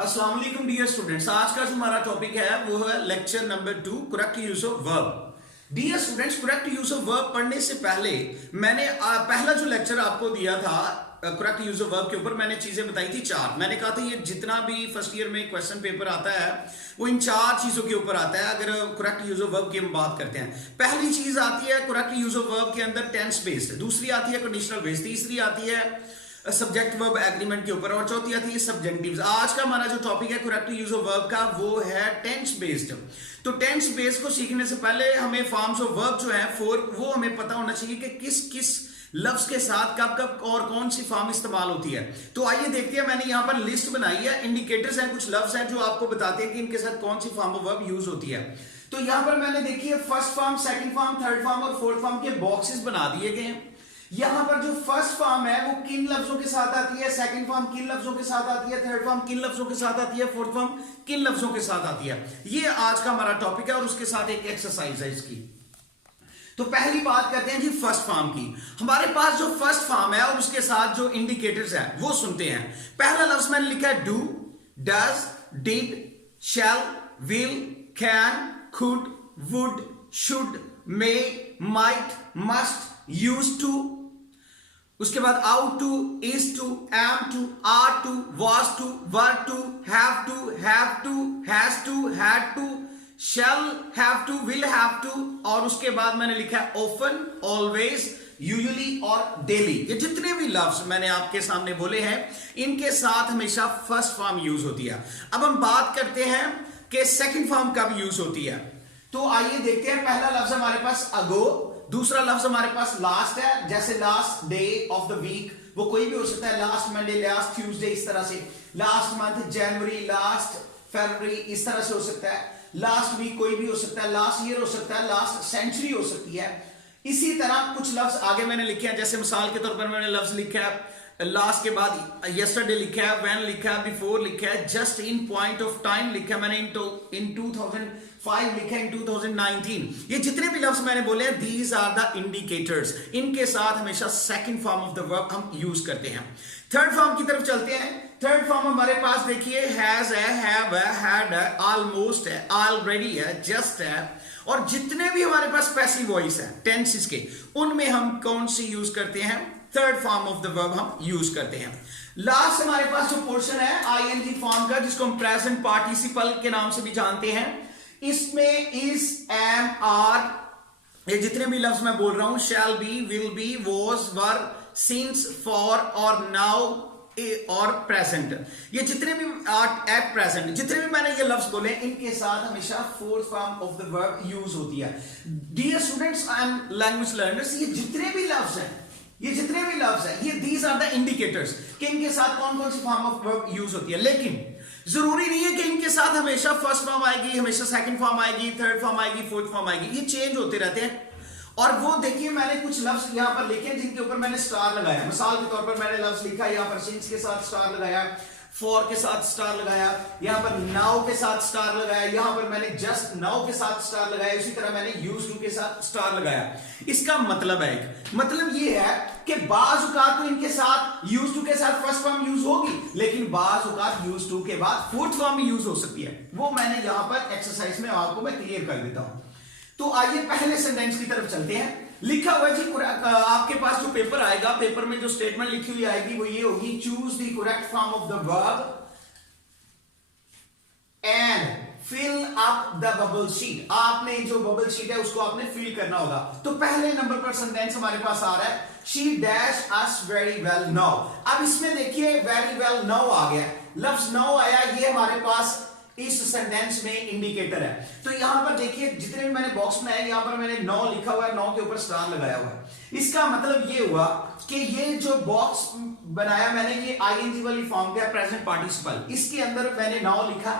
अस्सलाम वालेकुम dear students. आज का जो हमारा टॉपिक है वो है lecture number 2, correct use of verb. Dear students, correct use of verb पढ़ने से पहले मैंने पहला जो लेक्चर आपको दिया था करेक्ट यूज ऑफ वर्ब के ऊपर, मैंने चीजें बताई थी चार। मैंने कहा था ये जितना भी फर्स्ट ईयर में क्वेश्चन पेपर आता है वो इन चार चीजों के ऊपर आता है। अगर करेक्ट यूज ऑफ वर्ब की हम बात करते हैं, पहली चीज आती है करेक्ट यूज ऑफ वर्ब के अंदर टेंस बेस्ड, दूसरी आती है कंडीशनल बेस्ड, तीसरी आती है सब्जेक्ट वर्ब एग्रीमेंट के ऊपर, और चौथी आती है सब्जेक्टिव्स। आज का हमारा जो टॉपिक है करेक्ट यूज ऑफ वर्ब का वो है टेंस बेस्ड। तो टेंस बेस्ड को सीखने से पहले हमें फॉर्म्स ऑफ वर्ब जो है वो हमें पता होना चाहिए कि किस किस लफ्ज के साथ कब कब और कौन सी फॉर्म इस्तेमाल होती है। तो आइए देखते हैं, मैंने यहां पर लिस्ट बनाई है, इंडिकेटर्स हैं, कुछ लफ्ज हैं जो आपको बताते हैं कि इनके साथ कौन सी फॉर्म ऑफ वर्ब यूज होती है। तो यहां पर मैंने देखिए first form, second form, third form और फोर्थ फॉर्म के बॉक्सेस बना दिए गए हैं। यहां पर जो फर्स्ट फॉर्म है वो किन लफ्जों के साथ आती है, सेकंड फॉर्म किन लफ्जों के साथ आती है, थर्ड फॉर्म किन लफ्जों के साथ आती है, फोर्थ फॉर्म किन लफ्जों के साथ आती है। ये आज का हमारा टॉपिक है और उसके साथ एक एक्सरसाइज है इसकी। तो पहली बात करते हैं जी फर्स्ट फॉर्म की। हमारे पास जो फर्स्ट फॉर्म है और उसके साथ जो इंडिकेटर्स है वो सुनते हैं। पहला लफ्ज मैंने लिखा है do, does, did, shall, will, can, could, would, should, may, might, must, use to. उसके बाद ought to, is to, am to, are to, was to, were to, have to, has to, had to, shall have to, will have to, और उसके बाद मैंने लिखा है often, always, usually और daily। ये जितने भी लफ्ज मैंने आपके सामने बोले हैं इनके साथ हमेशा फर्स्ट फॉर्म यूज होती है। अब हम बात करते हैं कि सेकंड फॉर्म कब यूज होती है। तो आइए देखते हैं। पहला लफ्ज हमारे पास अगो, दूसरा लफ्ज हमारे पास लास्ट है, जैसे last day of the week, वो कोई भी हो सकता है, लास्ट मंडे, लास्ट ट्यूसडे, इस तरह से। लास्ट मंथ जनवरी, लास्ट फरवरी, इस तरह से हो सकता है। लास्ट वीक कोई भी हो सकता है, लास्ट ईयर हो सकता है, लास्ट सेंचुरी हो सकती है। इसी तरह कुछ लफ्ज आगे मैंने लिखे हैं, जैसे मिसाल के तौर पर मैंने लफ्ज लिखा है लास्ट के बाद यस्टरडे लिखा है, व्हेन लिखा है, बिफोर लिखा है, just in point of time लिखा है मैंने, इन 2005 लिखा है, इन 2019। ये जितने भी लफ्ज मैंने बोले हैं दीज आर द इंडिकेटर्स। इनके साथ हमेशा second form of the verb हम यूज करते हैं। थर्ड फॉर्म की तरफ चलते हैं। थर्ड फॉर्म हमारे पास देखिए हैज है, हैव है, हैड है, ऑलमोस्ट है, ऑलरेडी है, जस्ट है, और जितने भी हमारे पास पैसिव वॉइस है टेंसेस के, उनमें हम कौन सी यूज करते हैं, third form of the verb हम यूज करते हैं। लास्ट हमारे पास जो पोर्शन है आईएनजी फॉर्म का, जिसको हम प्रेजेंट पार्टिसिपल के नाम से भी जानते हैं, इसमें इज, एम, आर, ये जितने भी लफ्ज मैं बोल रहा हूं, shall be, will be, was, were, since, for और नाउ और प्रेजेंट, ये जितने भी एट प्रेजेंट, जितने भी मैंने ये लफ्ज बोले इनके साथ हमेशा fourth form of the verb use होती है। Dear students and language learners, ये जितने भी लफ्ज हैं, ये जितने भी लफ्ज हैं, ये दीज आर द इंडिकेटर्स कि इनके साथ कौन कौन सी फॉर्म ऑफ वर्ब यूज होती है। लेकिन जरूरी नहीं है कि इनके साथ हमेशा फर्स्ट फॉर्म आएगी, हमेशा सेकंड फॉर्म आएगी, थर्ड फॉर्म आएगी, फोर्थ फॉर्म आएगी, ये चेंज होते रहते हैं। और वो देखिए मैंने कुछ लफ्ज यहां पर लिखे जिनके ऊपर मैंने स्टार लगाया। मिसाल के तौर पर मैंने लफ्ज लिखा यहां पर सिंस के साथ स्टार लगाया, फॉर के साथ स्टार लगाया, यहां पर नाउ के साथ स्टार लगाया, यहां पर मैंने जस्ट नाउ के साथ स्टार लगाया, इसी तरह मैंने यूज टू के साथ स्टार लगाया। इसका मतलब है, मतलब ये है कि बाज औकात तो इनके साथ यूज टू के साथ फर्स्ट फॉर्म यूज होगी, लेकिन बाज औकात यूज टू के बाद फोर्थ फॉर्म भी यूज हो सकती है। वो मैंने यहां पर एक्सरसाइज में आपको मैं क्लियर कर देता हूं। तो आइए पहले सेंटेंस की तरफ चलते हैं। लिखा हुआ है जी, आपके पास जो पेपर आएगा, पेपर में जो स्टेटमेंट लिखी हुई आएगी वो ये होगी, choose the correct form of the verb and fill up the bubble sheet. आपने जो बबल शीट है उसको आपने फिल करना होगा। तो पहले नंबर पर सेंटेंस हमारे पास आ रहा है, she dash us very well now. अब इसमें देखिए वेरी वेल नाउ आ गया, लफ्ज नाउ आया, ये हमारे पास इस सेंटेंस में इंडिकेटर है। तो यहां पर देखिए जितने भी मैंने बॉक्स बनाए, यहां पर मैंने नौ लिखा हुआ है, नौ के ऊपर स्टार लगाया हुआ है। इसका मतलब ये हुआ कि ये जो बॉक्स बनाया मैंने, ये आईएनजी वाली फॉर्म का प्रेजेंट पार्टिसिपल, इसके अंदर मैंने नौ लिखा,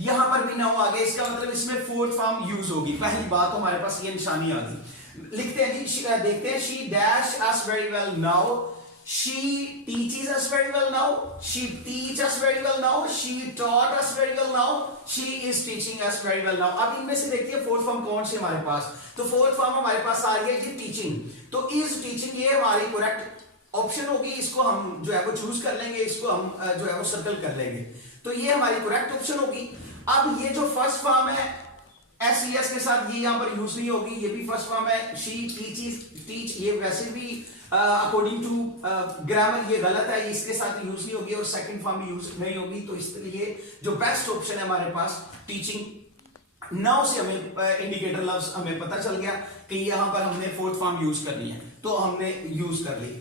यहां पर भी नौ आ गया। इसका मतलब इसमें फोर्थ फॉर्म यूज होगी। पहली बात तो हमारे पास ये निशानी आ गई। लिखते हैं जी, देखते हैं, she dash us very well now, she teaches us very well now, she teach us very well now, she taught us very well now, she is teaching us very well now। अब इनमें से देखते हैं fourth form कौन सी हमारे पास। तो fourth form हमारे पास आ रही है जी टीचिंग। तो is teaching ये हमारी करेक्ट ऑप्शन होगी, इसको हम जो है वो चूज कर लेंगे, इसको हम जो है वो सर्कल कर लेंगे, तो ये हमारी करेक्ट ऑप्शन होगी। अब ये जो फर्स्ट फॉर्म है एस के साथ ये यहां पर यूज नहीं होगी, ये भी फर्स्ट फॉर्म है, शी टीच, ये वैसे भी अकॉर्डिंग टू ग्रामर ये गलत है, इसके साथ यूज नहीं होगी और सेकंड फॉर्म यूज नहीं होगी, तो इसलिए जो बेस्ट ऑप्शन है हमारे पास टीचिंग। नाउ से हमें इंडिकेटर लफ्ज हमें पता चल गया कि यहां पर हमने फोर्थ फॉर्म यूज करनी है, तो हमने यूज कर ली।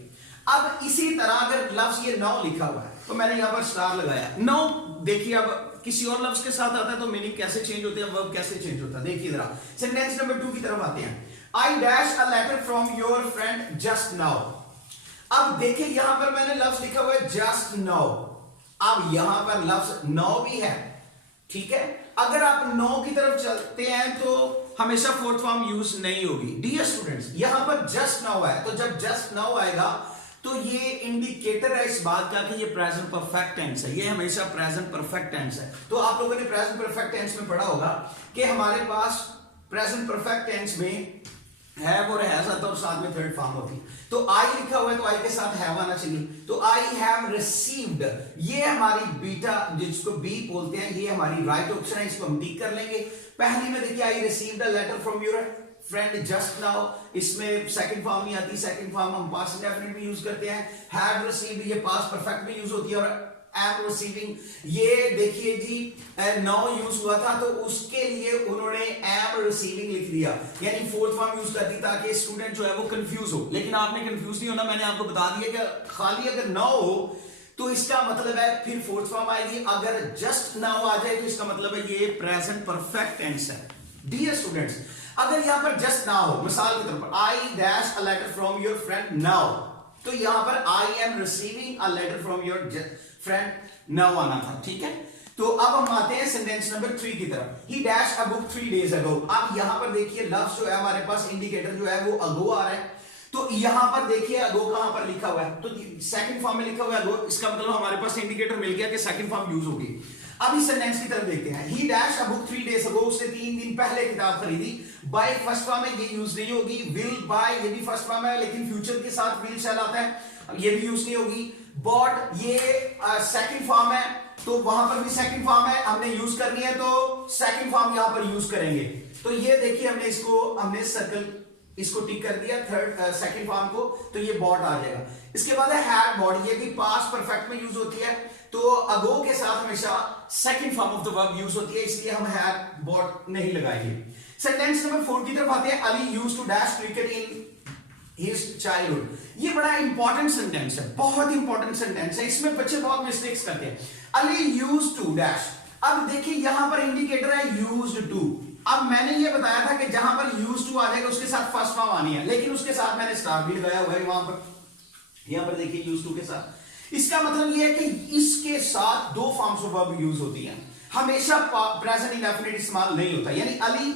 अब इसी तरह अगर लफ्ज ये नाउ लिखा हुआ है तो मैंने यहां पर स्टार लगाया। नाउ देखिए, अब किसी और लफ्ज के साथ आता है तो मीनिंग कैसे चेंज होते हैं, वर्ब कैसे चेंज होता है, देखिए जरा सेंटेंस नंबर 2 की तरफ आते हैं। I dash a letter from your friend just now. अब देखिए यहां पर मैंने लफ्ज लिखा हुआ है जस्ट नाउ, अब यहां पर लफ्ज नाउ भी है, ठीक है। अगर आप नाउ की तरफ चलते हैं तो हमेशा फोर्थ फॉर्म यूज नहीं होगी। डियर स्टूडेंट्स, यहां पर जस्ट नाउ है, तो जब जस्ट नाउ आएगा तो ये इंडिकेटर है इस बात का कि ये प्रेजेंट परफेक्ट टेंस है, ये हमेशा प्रेजेंट परफेक्ट टेंस है। तो आप लोगों ने प्रेजेंट परफेक्ट टेंस में पढ़ा होगा कि हमारे पास प्रेजेंट परफेक्ट टेंस में हैव और हैज आता और साथ में थर्ड फॉर्म होती। तो आई लिखा हुआ है तो आई के साथ हैव आना चाहिए, तो आई हैव रिसीव्ड, ये हमारी बीटा जिसको बी बोलते हैं, ये हमारी राइट ऑप्शन है, इसको हम टिक कर लेंगे। पहली में देखिए I received a letter from your friend just now, इसमें सेकंड फॉर्म नहीं आती, सेकंड फॉर्म हम पास्ट इंडेफिनिट में यूज करते हैं। हैव रिसीव्ड ये पास्ट परफेक्ट में यूज होती है, और एम रिसीविंग ये देखिए जी नाउ यूज हुआ था तो उसके लिए उन्होंने एम रिसीविंग लिख दिया, यानी फोर्थ फॉर्म यूज कर दी ताकि स्टूडेंट जो है वो कंफ्यूज हो। लेकिन आपने कंफ्यूज नहीं होना, मैंने आपको बता दिया कि खाली अगर नाउ हो तो इसका मतलब है फिर फोर्थ फॉर्म आएगी, अगर जस्ट नाउ आ जाए तो इसका मतलब है ये प्रेजेंट परफेक्ट टेंस है। डियर स्टूडेंट्स, अगर यहां पर जस्ट नाउ हो, मिसाल के तौर पर I dash a letter from your friend now, तो यहां पर I am receiving a letter from your friend now आना था, ठीक है। तो अब हम आते हैं सेंटेंस नंबर 3 की तरफ। ही dash a book 3 days ago। अब यहां पर देखिए लफ्ज जो है हमारे पास इंडिकेटर जो है वो अगो आ रहा है, तो यहां पर देखिए अगो कहां पर लिखा हुआ है, तो सेकंड फॉर्म में लिखा हुआ है अगो, इसका मतलब हमारे पास इंडिकेटर मिल गया कि सेकंड फॉर्म यूज होगी। अब इस सेंटेंस की तरफ देखते हैं। ही dash a book 3 days ago, उसने 3 दिन पहले किताब खरीदी। बाय फर्स्ट फॉर्म में ये यूज नहीं होगी। विल बाय ये भी फर्स्ट फॉर्म है, लेकिन फ्यूचर के साथ विल शैल आता है, ये भी यूज नहीं होगी। बॉट ये सेकंड फॉर्म है, तो वहां पर भी सेकंड फॉर्म है, हमने यूज करनी है तो सेकंड फॉर्म यहां पर यूज करेंगे। तो ये देखिए हमने सर्कल इसको टिक कर दिया थर्ड सेकंड फॉर्म को, तो ये बॉट आ जाएगा। इसके बाद है हैड बॉट, ये भी पास्ट परफेक्ट में यूज होती है, तो अगो के साथ हमेशा second form of the verb use होती है, इसलिए हम हैड बॉट नहीं लगाएंगे। सेंटेंस नंबर 4 की तरफ आते हैं। Ali used to dash cricket in his childhood. ये बड़ा इंपॉर्टेंट सेंटेंस है, बहुत इंपॉर्टेंट सेंटेंस है, इसमें बच्चे बहुत मिस्टेक्स करते हैं। अली यूज्ड टू डैश, अब देखिए यहां पर इंडिकेटर है यूज्ड टू। अब मैंने ये बताया था कि जहां पर यूज्ड टू आ जाएगा उसके साथ फर्स्ट फॉर्म आनी है, लेकिन उसके साथ मैंने स्टार भी लगाया हुआ है वहां पर, यहां पर देखिए यूज्ड टू के साथ। इसका मतलब ये है कि इसके साथ दो फॉर्म्स ऑफ वर्ब यूज होती हैं, हमेशा प्रेजेंट इंडेफिनिट इस्तेमाल नहीं होता। यानी अली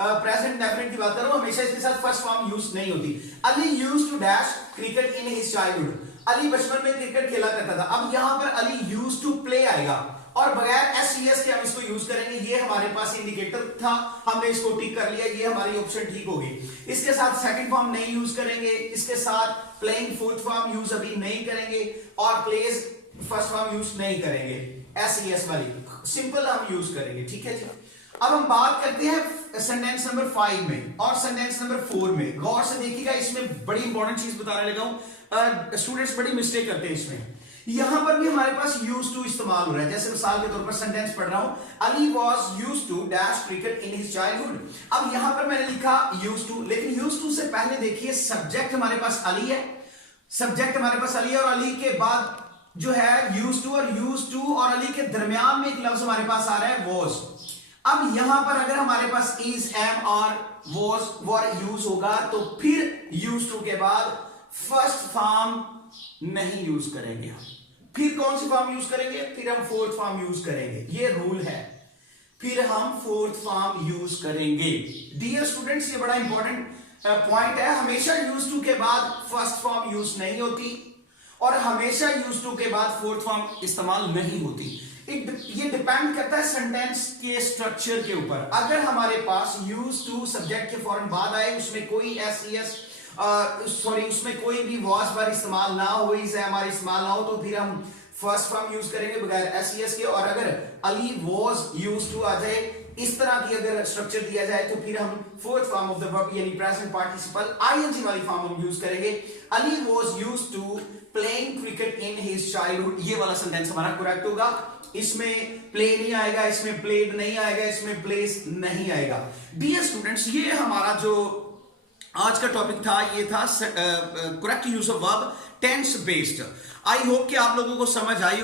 प्रेजेंट इंडेफिनिट की बात करो, हमेशा इसके साथ फर्स्ट फॉर्म यूज नहीं होती। Ali used to dash cricket in his childhood, Ali बचपन में क्रिकेट खेला करता था। अब यहां पर अली यूज्ड टू प्ले आएगा और बगैर एस के हम इसको यूज करेंगे, ये हमारे पास इंडिकेटर था, हमने इसको टिक कर लिया, ये हमारी ऑप्शन ठीक होगी। इसके साथ सेकंड फॉर्म नहीं यूज करेंगे, इसके साथ प्लेइंग फोर्थ फॉर्म यूज अभी नहीं करेंगे, और प्लेज फर्स्ट फॉर्म यूज नहीं करेंगे, एस वाली सिंपल हम यूज करेंगे, ठीक है जी। अब हम बात करते हैं सेंटेंस नंबर 5 में और सेंटेंस नंबर 4 में। गौर से देखिएगा, इसमें बड़ी इंपॉर्टेंट चीज बताने लगा हूं, स्टूडेंट्स बड़ी मिस्टेक करते हैं इसमें। यहां पर भी हमारे पास यूज टू इस्तेमाल हो रहा है, जैसे मिसाल के तौर पर सेंटेंस पढ़ रहा हूं, Ali was used to dash cricket in his childhood. अब यहां पर मैंने लिखा यूज टू, लेकिन यूज टू से पहले देखिए सब्जेक्ट हमारे पास अली है, सब्जेक्ट हमारे पास अली है, और अली के बाद जो है यूज टू और अली के दरमियान में एक लफ्ज हमारे पास आ रहा है वॉज। अब यहां पर अगर हमारे पास इज, एम, और वॉज, वर यूज होगा तो फिर यूज टू के बाद फर्स्ट फॉर्म नहीं यूज करेंगे हम, फिर कौन सी फॉर्म यूज करेंगे, फिर हम फोर्थ फॉर्म यूज करेंगे, ये रूल है, फिर हम फोर्थ फॉर्म यूज करेंगे। डियर स्टूडेंट्स, ये बड़ा इंपॉर्टेंट पॉइंट है, हमेशा यूज टू के बाद फर्स्ट फॉर्म यूज नहीं होती और हमेशा यूज टू के बाद फोर्थ फॉर्म इस्तेमाल नहीं होती। ये डिपेंड करता है सेंटेंस के स्ट्रक्चर के ऊपर। अगर हमारे पास यूज टू सब्जेक्ट के फौरन बाद आए, उसमें कोई एस सॉरी उसमें कोई भी वॉज बार इस्तेमाल ना हो, इज हमारा इस्तेमाल ना हो, तो फिर हम फर्स्ट फॉर्म यूज करेंगे बगैर एस के। और अगर अली वॉज यूज टू आ जाए, इस तरह की अगर स्ट्रक्चर दिया जाए, तो फिर हम fourth form of the verb यानी प्रेजेंट पार्टिसिपल आईएनजी वाली फॉर्म हम यूज करेंगे। Ali was used to playing cricket in his childhood, ये वाला सेंटेंस हमारा करेक्ट होगा। इसमें प्ले नहीं आएगा, इसमें प्लेड नहीं आएगा, इसमें प्लेस नहीं आएगा। डियर स्टूडेंट्स, ये हमारा जो आज का टॉपिक था ये था correct use of verb tense based. I hope कि आप लोगों को समझ आई।